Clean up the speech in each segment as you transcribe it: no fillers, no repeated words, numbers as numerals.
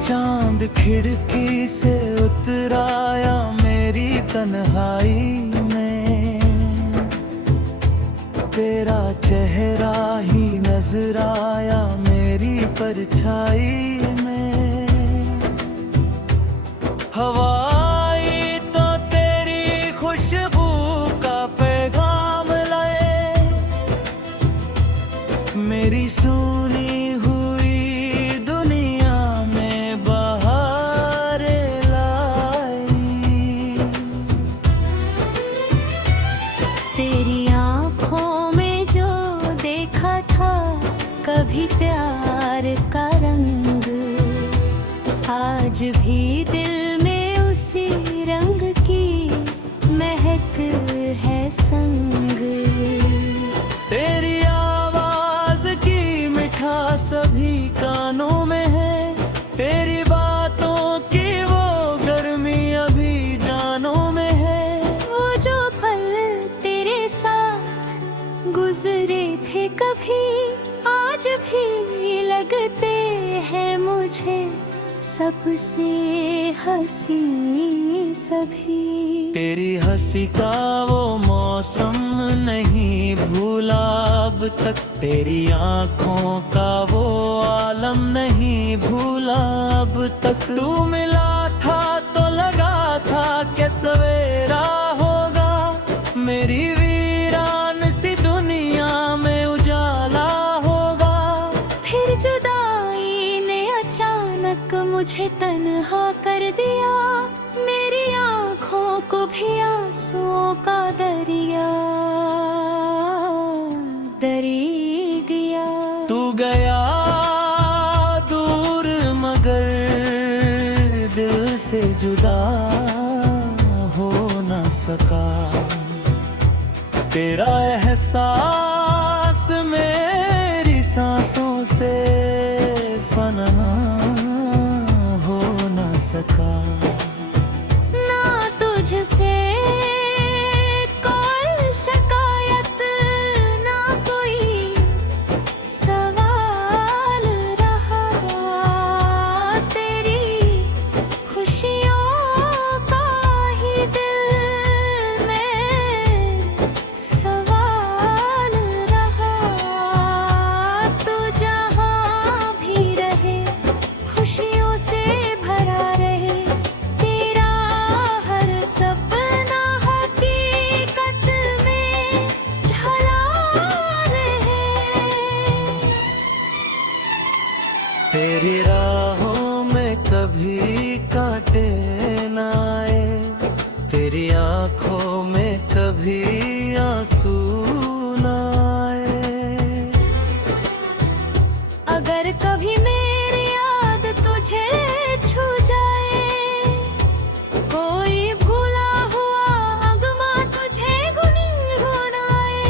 चांद खिड़की से उतराया मेरी तन्हाई में, तेरा चेहरा ही नजर आया मेरी परछाई में। हवा आई तो तेरी खुशबू का पैगाम लाए, मेरी सुनी हुई दुनिया में बहारें लाई। तेरी आँखों में जो देखा था कभी प्यार का रंग, आज भी दिल में उसी रंग की महक है संग। तेरी आवाज की मिठास सभी कानों में है, तेरी बातों की वो गर्मी अभी जानों में है। वो जो पल तेरे साथ गुजरे थे कभी, आज भी लगते हैं मुझे सबसे हंसी सभी। तेरी हंसी का वो मौसम नहीं भूला अब तक, तेरी आँखों का वो आलम नहीं भूला अब तक। तू मिला था तो लगा था कि सवेरा होगा, मेरी वीरान सी दुनिया में उजाला होगा। फिर जुदाई ने अचानक मुझे तन्हा कर दिया, मेरी आँखों को भी आंसुओं का दरिया दरी गया। तू गया दूर मगर दिल से जुदा हो न सका, तेरा एहसास मेरी सांसों से फना हो न सका। ना तुझसे कोई शिकायत, ना कोई सवाल रहा, तेरी खुशियों का ही दिल में सवाल रहा। तू जहाँ भी रहे खुशियों से भरा रहे, तेरा हर सपना हकीकत में ढला रहे। तेरी राहों में कभी कांटे न आए, तेरी आँखों में कभी आंसू न आए। अगर कभी मेरी याद तुझे छू जाए, कोई भूला हुआ अगमा तुझे गुनगुनाए,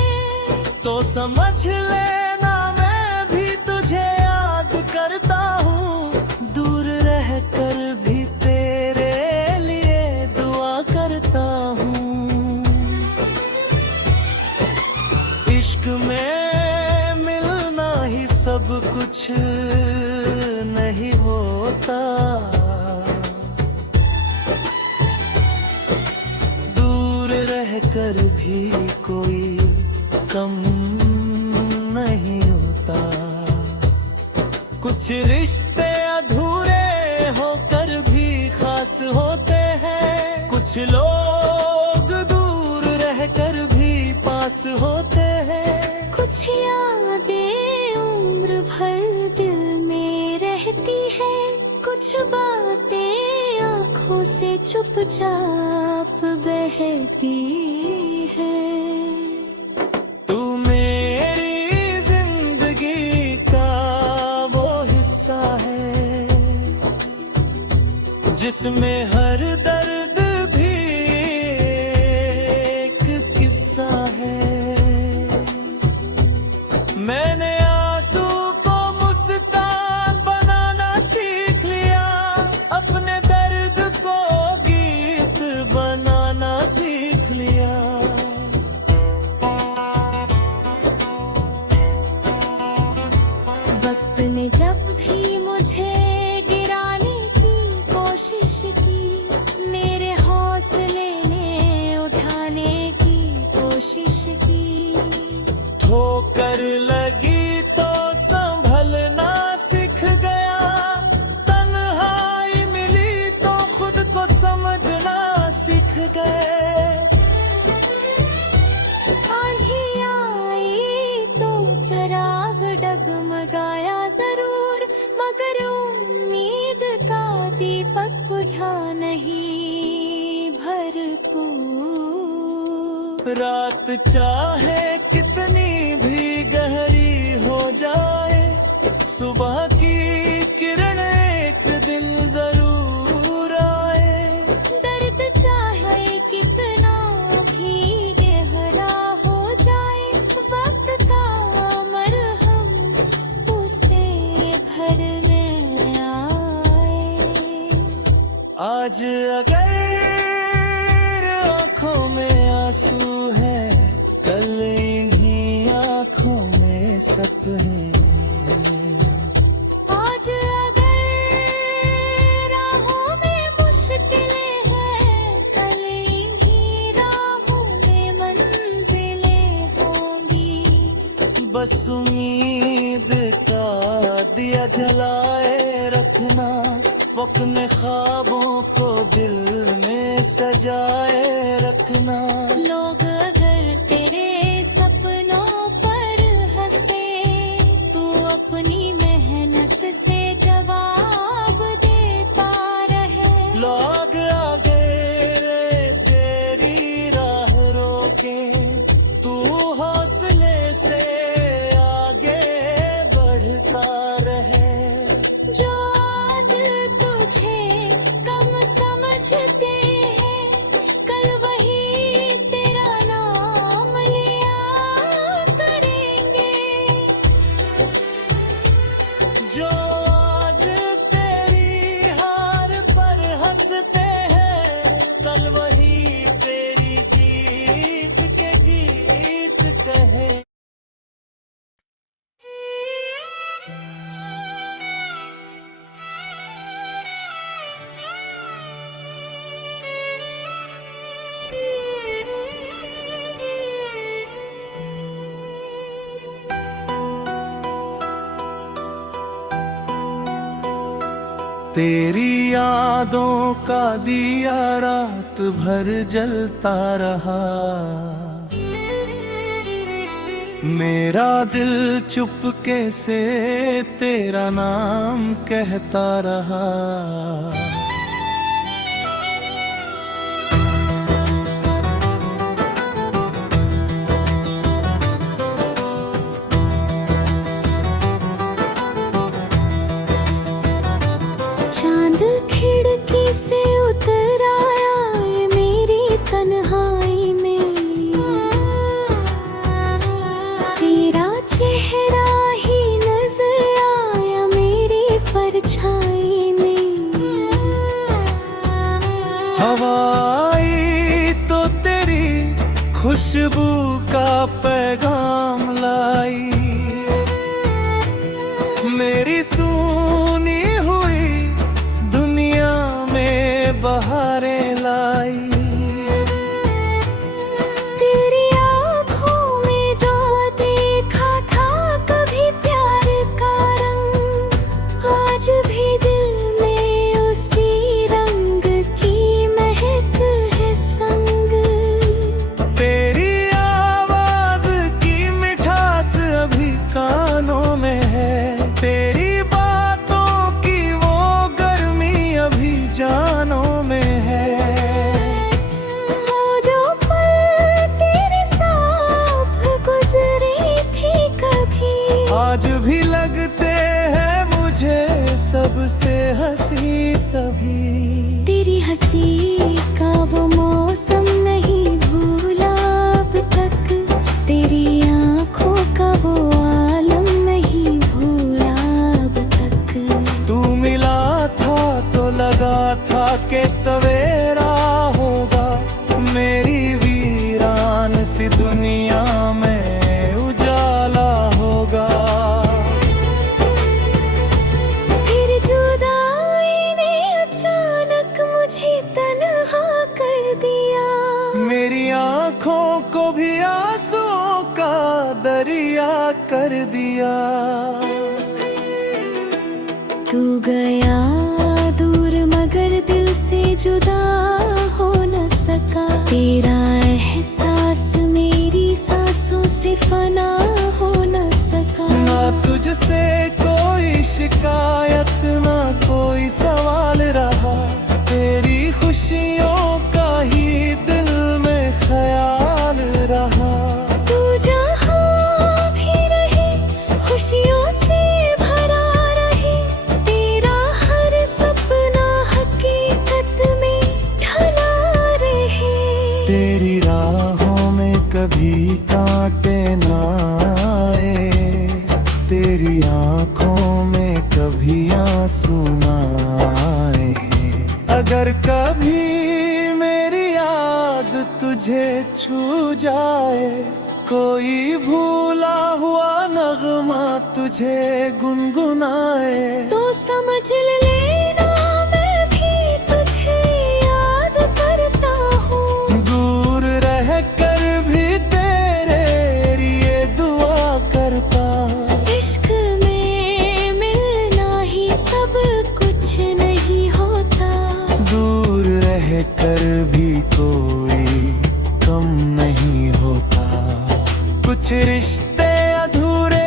तो समझ लेना मैं भी तुझे याद करता हूँ, दूर रह कर भी तेरे लिए दुआ करता हूँ। इश्क में मिलना ही सब कुछ नहीं होता, दूर रह कर भी कोई कम नहीं होता। कुछ रिश्ते अधूरे होकर भी खास होते हैं, कुछ लोग दूर रहकर भी पास होते हैं। कुछ यादें उम्र भर दिल में रहती है, कुछ बातें आँखों से चुपचाप बहती है। तू मेरी जिंदगी का वो हिस्सा है, जिसमें हर दर्द भी एक किस्सा है। मैंने आंसू को मुस्कान बनाना सीख लिया, अपने दर्द को गीत बनाना सीख लिया। वक्त ने जब भी मुझे गिराने रात चाहे कितनी भी गहरी हो जाए, सुबह की किरण एक दिन जरूर आए। दर्द चाहे कितना भी गहरा हो जाए, वक्त का मरहम उसे भरने आए। आज अगर आंखों में आंसू है, कल इन्हीं आंखों में सपने। आज अगर राहों में मुश्किलें हैं, कल इन्हीं राहों में मंजिलें होंगी। बस उम्मीद का दिया जलाए रखना, अपने ख्वाबों को दिल में सजाए रखना। लोग अगर तेरे सपनों पर हंसे, तू अपनी मेहनत से जवाब देता रहे। लोग आगे तेरी राह रोके, तू हौसले से आगे बढ़ता रहे। जो आज तुझे कम समझते हैं, कल वही तेरा नाम लिया करेंगे। जो आज तेरी हार पर हंसते हैं, कल वही तेरी जीत के गीत कहे। तेरी यादों का दिया रात भर जलता रहा, मेरा दिल चुपके से तेरा नाम कहता रहा। चांद खिड़की से उतर आया ये मेरी तन्हाई में, तेरा चेहरा ही नजर आया मेरी परछाई में। हवा आई तो तेरी खुशबू का पैगाम लाई, मेरी सूनी हुई दुनिया में बहारें लाई। तेरी आँखों में जो देखा था कभी प्यार का रंग, आज भी दिल में उसी रंग की महक है संग। तेरी आवाज की मिठास अभी कानों में है, तेरी बातों की वो गर्मी अभी जानों में है। वो जो पल तेरे साथ गुजरी थी कभी, आज भी लगते हैं मुझे सबसे हंसी सभी। तेरी हंसी का वो मौसम नहीं भूला अब तक, तेरी आँखों का वो आलम नहीं भूला अब तक। तू मिला था तो लगा था कि सवेरा होगा, मेरी वीरान सी दुनिया में उजाला होगा। फिर जुदाई ने अचानक मुझे तन्हा कर दिया, मेरी आँखों को भी आंसुओं का दरिया कर दिया। तू गया दूर मगर दिल से जुदा हो न सका, तेरा एहसास मेरी सांसों से फना हो न सका। ना तुझसे कोई शिकायत ना कोई सवाल रहा, तेरी खुशियों का ही दिल में ख्याल आंसू ना आए। अगर कभी मेरी याद तुझे छू जाए, कोई भूला हुआ नगमा तुझे गुनगुनाए, तो समझ लेना मैं भी तुझे याद करता हूँ। दूर रह कर भी तेरे लिए दुआ करता। इश्क में मिलना ही सब कुछ नहीं होता, दूर रह कर भी कोई कम नहीं होता। कुछ रिश्ते अधूरे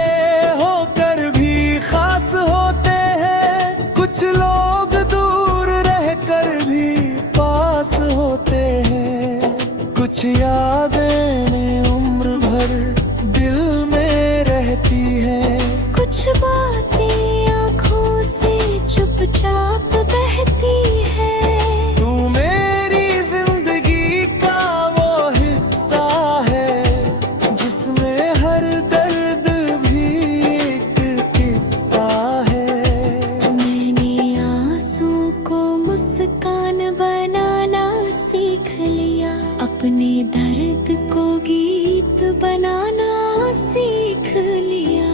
होकर भी खास होते हैं, कुछ लोग दूर रह कर भी पास होते हैं। कुछ यादें उम्र भर दिल में रहती हैं, कुछ बातें आँखों से चुपचाप बहती है। तू मेरी जिंदगी का वो हिस्सा है, जिसमें हर दर्द भी एक किस्सा है। मैंने आंसू को मुस्कान बनाना सीख लिया, अपने दर्द को गीत बनाना सीख लिया।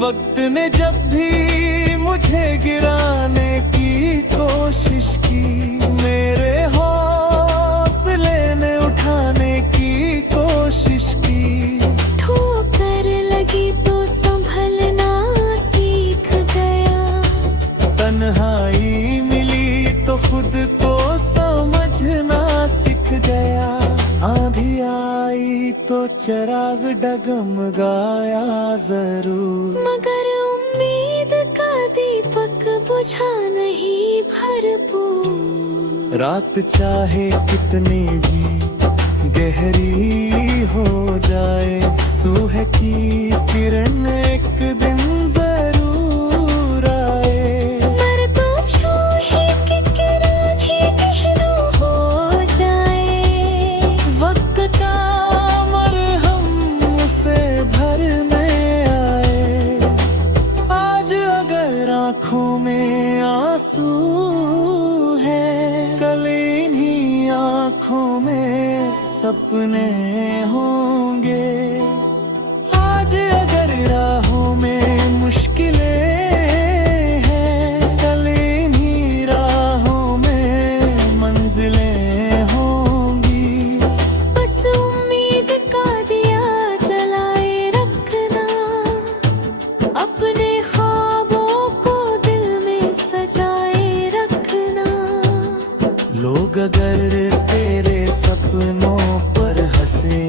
वक्त ने जब भी मुझे गिराने की कोशिश की, मेरे हौसले ने उठाने की कोशिश की। ठोकर लगी तो संभलना सीख गया, तन्हाई मिली तो खुद को समझना सीख गया। आंधी आई तो चिराग डगमगाया जरूर, मगर उम्मीद का दीपक बुझा नहीं भरपूर। रात चाहे कितनी भी गहरी हो जाए, सुबह की किरण एक दिन जरूर आए। मर तो छू ही कि किरण ही गहरा हो जाए, वक्त का मरहम उसे भरने आए। आज अगर आँखों में आंसू है, कल इन्हीं आँखों में सपने होंगे। आज अगर राहों में मुश्किलें हैं, कल इन्हीं राहों में मंजिलें होंगी। बस उम्मीद का दिया जलाए रखना, अपने ख्वाबों को दिल में सजाए रखना। लोग अगर तेरे सपनों पर हंसे,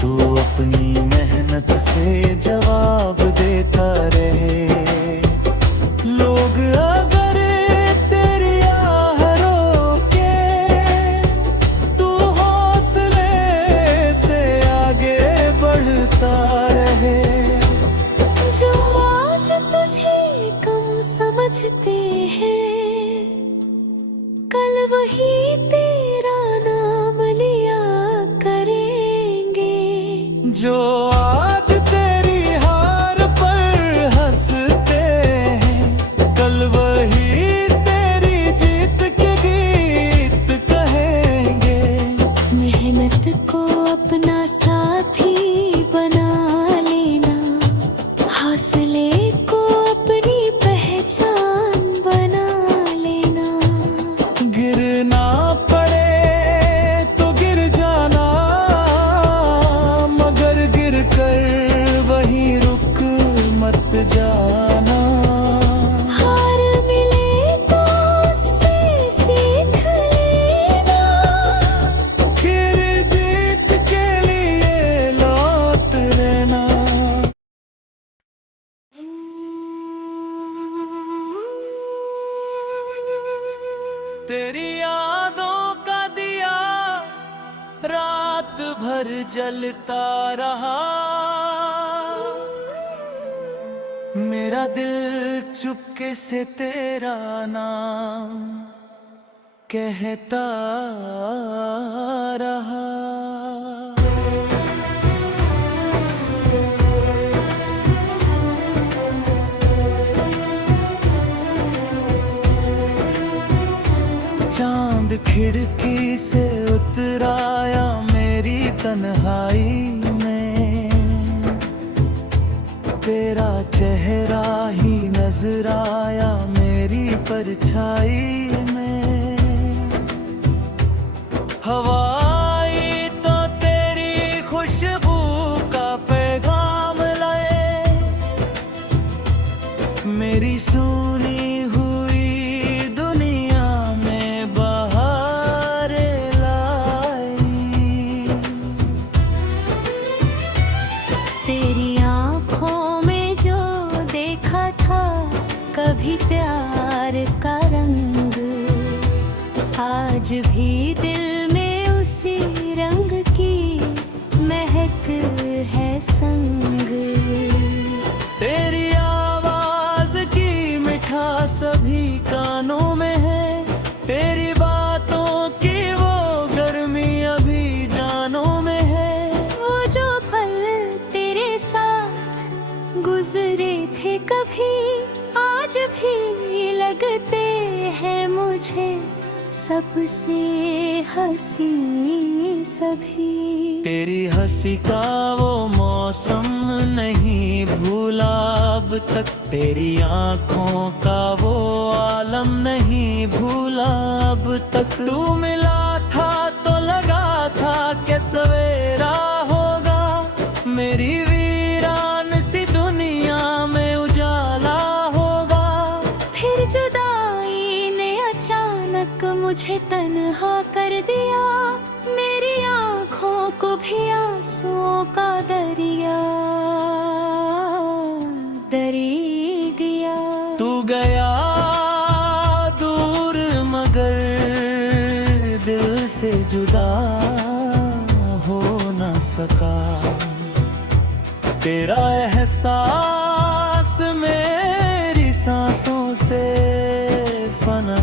तो अपनी मेहनत से जवाब देता रहे। लोग अगर तेरी आह रोके, तू हौसले से आगे बढ़ता रहे। जो आज तुझे कम समझते हैं, कल वही तेरा नाम लिया करेंगे। जो आज तेरी हार पर हंसते हैं, कल वही तेरी जीत के गीत कहेंगे। मेहनत को अपना साथी बना लेना, हौसले को अपनी पहचान बना लेना। गिरना पड़े तो गिर जाना, मगर गिर कर वहीं रुक मत जाना। हार मिले तो उससे सीख लेना, फिर जीत के लिए लौट लेना। तेरी यादों का दिया रात भर जलता रहा, मेरा दिल चुपके से तेरा नाम कहता रहा। खिड़की से उतराया मेरी तन्हाई में, तेरा चेहरा ही नजर आया मेरी परछाई में। हवा आई तो तेरी खुशबू का पैगाम लाए, मेरी सुनी हुई दुनिया में बहारें लाई। तेरी आँखों में जो देखा था कभी प्यार का रंग, आज भी दिल में उसी रंग की महक है संग। तेरी आवाज की मिठास सभी कानों में है, तेरी बातों की वो गर्मी अभी जानों में है। वो जो पल तेरे साथ गुजरे थे कभी, आज भी लगते हैं मुझे सबसे हंसी सभी। तेरी हंसी का वो मौसम नहीं भूला अब तक, तेरी आंखों का वो आलम नहीं भूला अब तक। तू मिला था तो लगा था कि सवेरा होगा, मेरी वीरान सी दुनिया में उजाला होगा। फिर जुदाई ने अचानक मुझे तन्हा कर दिया, मेरी आँखों को भी आंसुओं का दरिया दरी गया। तू गया दूर मगर दिल से जुदा हो न सका, तेरा एहसास मेरी सांसों से फना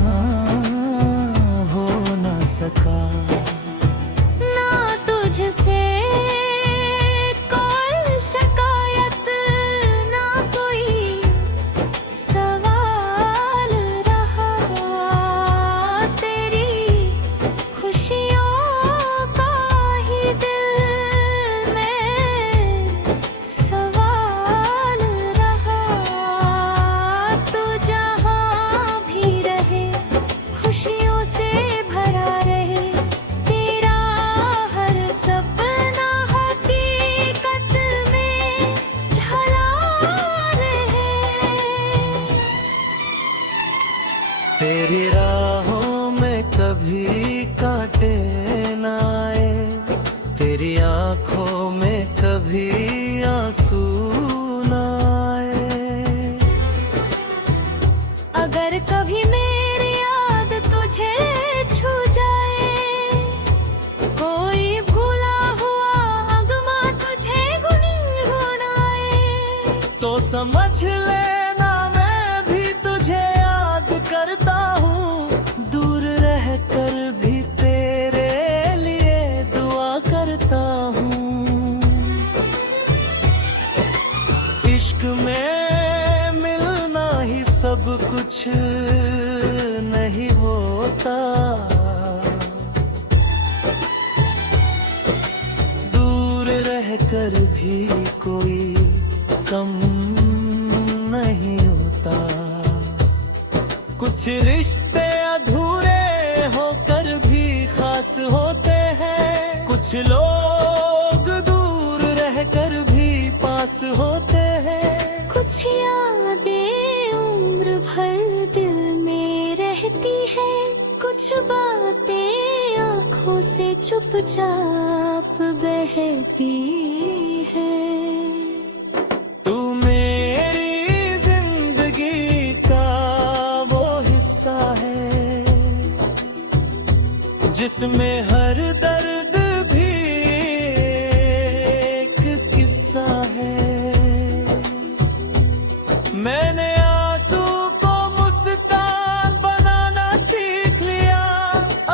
हो न सका। ना तुझसे कोई शिकायत, ना कोई सवाल रहा, तेरी खुशियों का ही दिल में सवाल रहा। तू जहाँ भी रहे खुशियों से भरा रहे, तेरा हर सपना हकीकत में ढला रहे। तेरी राहों में कभी कांटे न आए, तेरी आंखों में कभी आंसू न आए। अगर कभी मेरी याद तुझे छू जाए, कोई भूला हुआ अगमा तुझे गुनगुनाए, तो समझ लेना मैं भी तुझे याद करता हूँ, दूर रह कर भी तेरे लिए दुआ करता हूँ। इश्क में मिलना ही सब कुछ नहीं होता, दूर रह कर भी कोई कम नहीं होता। कुछ रिश्ते अधूरे होकर भी खास होते हैं, कुछ लोग दूर रहकर भी पास होते हैं। कुछ यादें उम्र भर दिल में रहती है, कुछ बातें आँखों से चुपचाप बहती है। तू मेरी जिंदगी का वो हिस्सा है, जिसमें हर दर्द भी एक किस्सा है। मैंने आंसू को मुस्कान बनाना सीख लिया,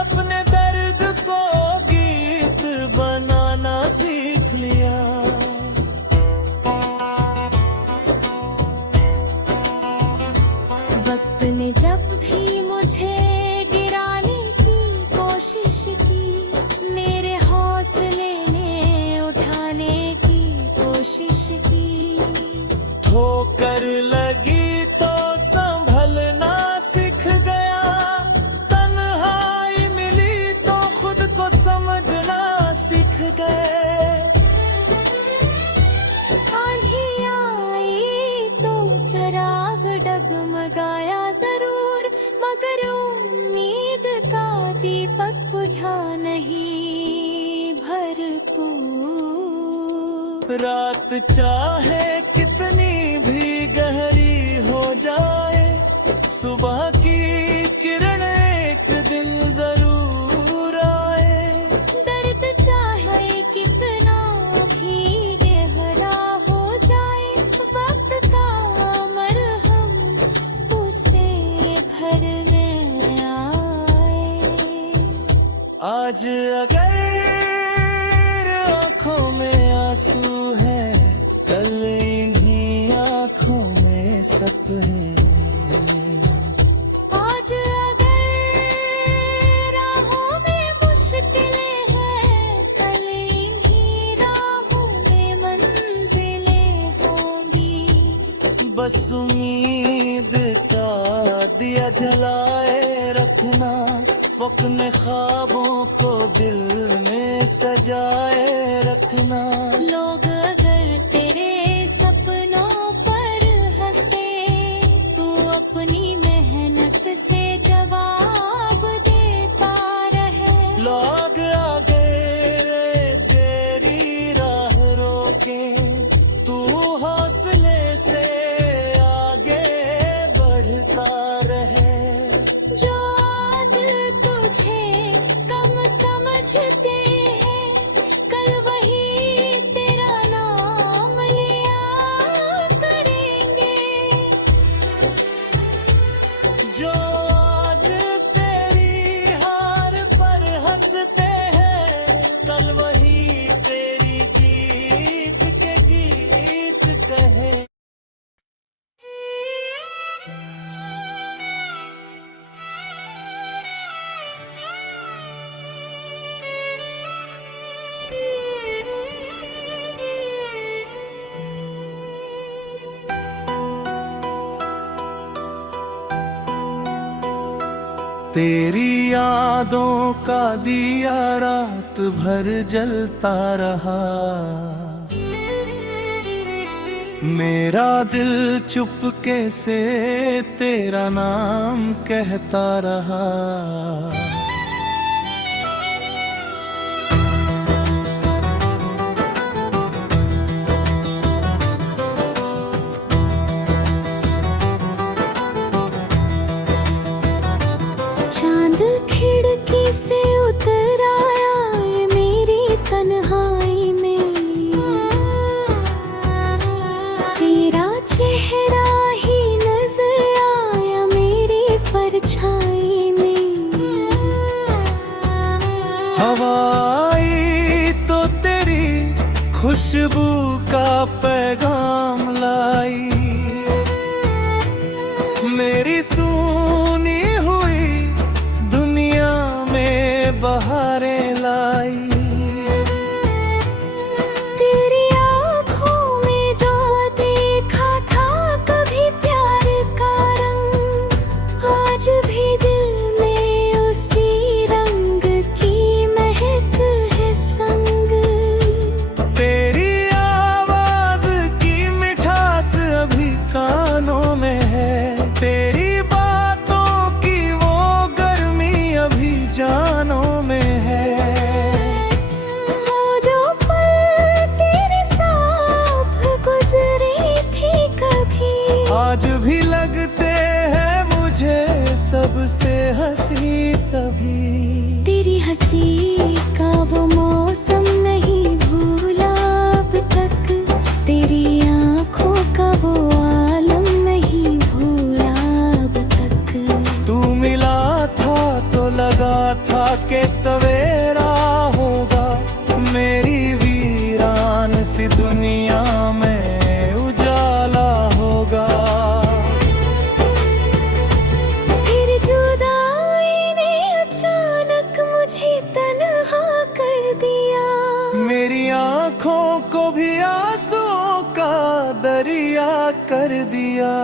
अपने दर्द को गीत बनाना सीख लिया। वक्त ने जब भी मुझे गिराने की ठोकर लगी तो संभलना सीख गया, तन्हाई मिली तो खुद को समझना सीख गए। आंधी आई तो चराग डगमगाया जरूर, मगर उम्मीद का दीपक बुझा नहीं भरपूर। रात चाहे कितनी भी गहरी हो जाए, सुबह की किरण एक दिन जरूर आए। दर्द चाहे कितना भी गहरा हो जाए, वक्त का मरहम उसे भरने आए। आज अगर आंखों में आंसू है, कल इन्हीं आंखों में सपने। आज अगर राहों में मुश्किलें हैं, कल इन्हीं राहों में मंजिलें होंगी। बस उम्मीद का दिया जलाए रखना, अपने ख्वाबों को दिल में सजाए रखना। लोग अगर तेरे सपनों पर हंसे, तू अपनी मेहनत से जवाब देता रहे। लोग आगे तेरी राह रोके, तू हौसले से आगे बढ़ता रहे। जो आज तुझे कम समझते हैं, कल वही तेरा नाम लिया करेंगे। जो आज तेरी हार पर हंसते हैं, कल वही तेरी जीत के गीत कहे। तेरी यादों का दिया रात भर जलता रहा, मेरा दिल चुपके से तेरा नाम कहता रहा। चांद खिड़की से उतर आया मेरी तन्हाई में, तेरा चेहरा ही नजर आया मेरी परछाई में। हवा आई तो तेरी खुशबू का पैगाम लाई, मेरी सूनी हुई दुनिया में बहारें लाई। तेरी आँखों में जो देखा था कभी प्यार का रंग, आज भी दिल में उसी रंग की महक है संग। तेरी आवाज की मिठास अभी कानों में है, तेरी बातों की वो गर्मी अभी जानों में है। वो जो पल तेरे साथ गुजरी थी कभी, आज भी लगते हैं मुझे सबसे हंसी सभी। तेरी हंसी का वो मौसम नहीं भूला अब तक, तेरी आँखों का वो आलम नहीं भूला अब तक। तू मिला था तो लगा था कि सवेरा होगा, मेरी वीरान सी दुनिया में उजाला होगा। फिर जुदाई ने अचानक मुझे तन्हा कर दिया, मेरी आँखों को भी आंसुओं का दरिया दिया।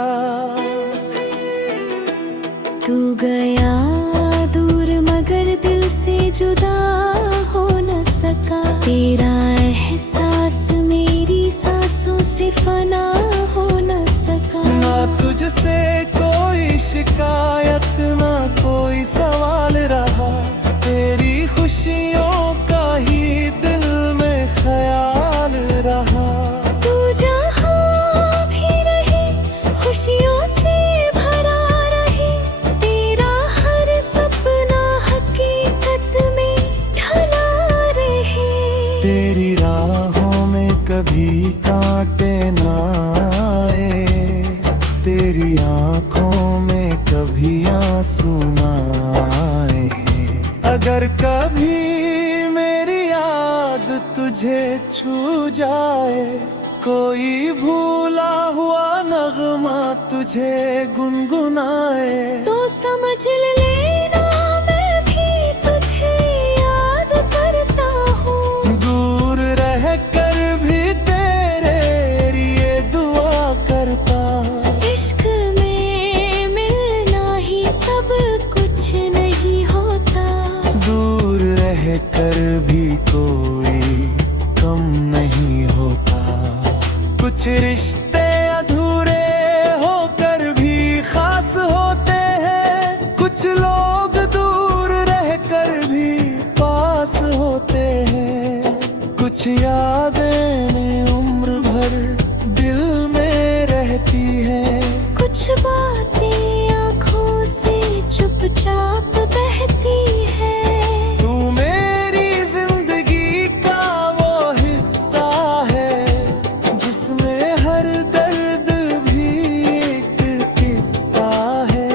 तू गया दूर मगर दिल से जुदा हो न सका। तेरा एहसास मेरी सांसों से फना हो न सका। ना तुझसे कोई शिकायत ना कोई सवाल रहा। तेरी खुशियों का ही दिल में ख्याल रहा। तू जहाँ भी रहे खुशियों से भरा रहे। तेरा हर सपना हकीकत में ढला रहे। तेरी राहों में कभी कांटे ना आए। तेरी आंखों में कभी आंसू ना आए। अगर कभी मेरी याद तुझे छू जाए। कोई भूला हुआ नगमा तुझे गुनगुनाए। तो समझ लेना मैं भी तुझे याद करता हूँ। दूर रह कर भी तेरे लिए दुआ करता। इश्क में मिलना ही सब कुछ नहीं होता। दूर रह कर भी कोई कम नहीं होता। कुछ रिश्ते अधूरे होकर भी खास होते हैं। कुछ लोग दूर रह कर भी पास होते हैं। कुछ यादें उम्र भर दिल में रहती है। कुछ बातें आँखों से चुपचाप बहती है। तू मेरी जिंदगी का वो हिस्सा है जिसमें हर दर्द भी एक किस्सा है।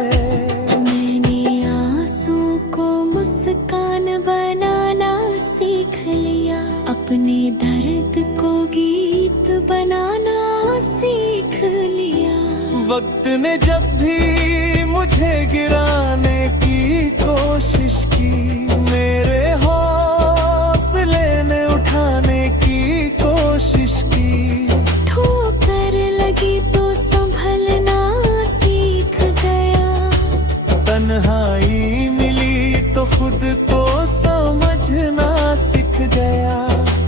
मैंने आंसू को मुस्कान बनाना सीख लिया। अपने दर्द को गीत बनाना सीख लिया। वक्त ने जब भी मुझे गिराने की कोशिश की। मेरे हौसले ने उठाने की कोशिश की। ठोकर लगी तो संभलना सीख गया। तन्हाई मिली तो खुद को समझना सीख गया।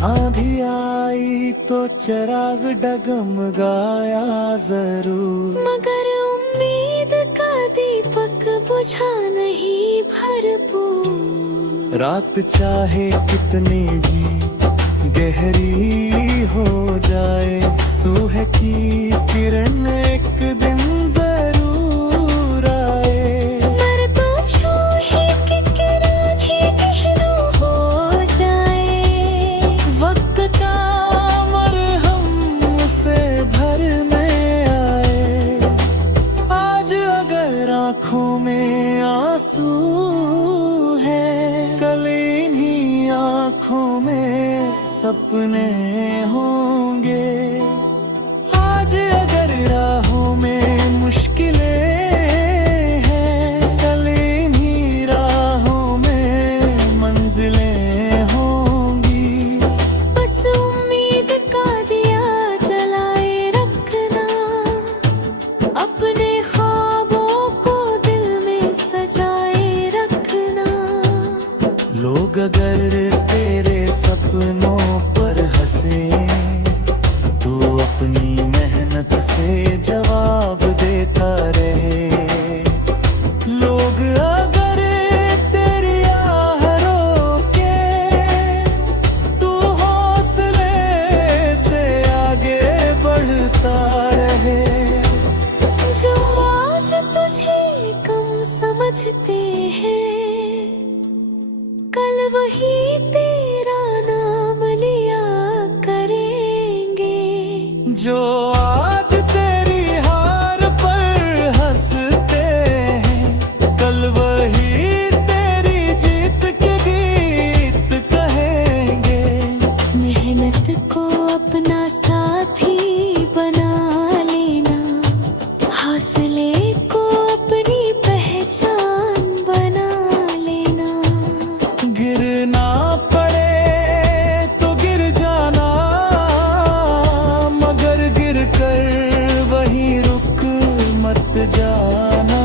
आंधी आई तो चिराग डगमगाया जरूर। मगर उम्मीद का दीपक बुझा नहीं भरपूर। रात चाहे कितनी भी गहरी हो जाए। सुबह की किरण एक दिन जरूर आए। मर तो शोहे की किरण ही गहरा हो जाए। वक्त का मरहम उसे भरने आए। आज अगर आंखों में आंसू है। कल इन्हीं आंखों में सपने होंगे। आज अगर राहों में मुश्किलें हैं। कल इन्हीं राहों में मंजिलें होंगी। बस उम्मीद का दिया जलाए रखना। अपने ख्वाबों को दिल में सजाए रखना। लोग अगर तेरे सपनों पर हंसे। तो अपनी मेहनत से जवाब देता रहे। लोग अगर तेरी आह रोके। तू हौसले से आगे बढ़ता रहे। जो आज तुझे कम समझते हैं। कल वही तेरा नाम लिया करेंगे। जो आज तेरी हार पर हंसते हैं। कल वही तेरी जीत के गीत कहेंगे। मेहनत को अपना साथी बना लेना। हौसले को अपनी पहचान बना लेना। गिरना पड़ मत जाना,